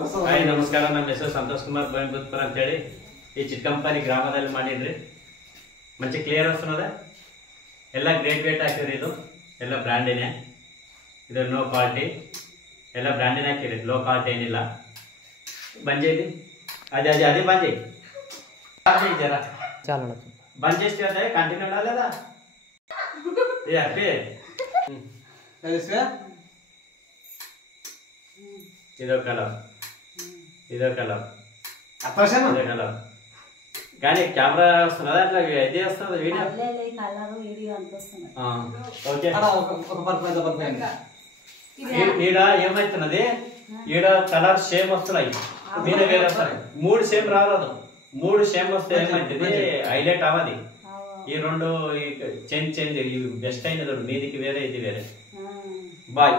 Hi ನಮಸ್ಕಾರ. ನಮ್ಮ ಹೆಸರು ಸಂತೋಷ್ ಕುಮಾರ್ ಬೋಯಿನ್ಪುರ ಅಂತೇಳಿ. ಈ ಚಿಕ್ಕಂಪನಿ ಗ್ರಾಮದಲ್ಲಿ ಮಾಡಿದ್ರಿ. ಮಂచి ಕ್ಲಿಯರ್ ವಸ್ತುನದ ಎಲ್ಲ ಗ್ರೇಟ್ ಹಾಕಿರಿ. ಇದು ಎಲ್ಲ ಬ್ರ್ಯಾಂಡಿನೇ. ಇದು ನೋ ಕ್ವಾಲಿಟಿ, ಎಲ್ಲ ಬ್ರ್ಯಾಂಡಿನ ಹಾಕಿರಿ. ಲೋ ಕ್ವಾಲಿಟಿ ಏನಿಲ್ಲ. ಬಂಜೇಲಿ అదే అదే అదే బంద్ చేయి జరా చాలు బంద్ చేస్తే అదే కంటిన్యూ ఉండాలి. ఏ అప్పే ఇదో కలర్ ఇదో కలర్ ఇదో కలర్ కానీ కెమెరా వస్తున్నదా అట్లా ఇదే వస్తుంది వీడియో. ఓకే. ఈడ ఏమవుతున్నది, ఈడ కలర్ సేమ్ వస్తున్నాయి, మీద వేరే వస్తాయి. 3 సేమ్ రాలేదు. 3 సేమ్ వస్తే ఏమైతుంది, హైలైట్ అవ్వది. ఈ 2 చేంజ్ ఇవి బెస్ట్ అయినది. మీదికి వేరే, ఇది వేరే. బాయ్.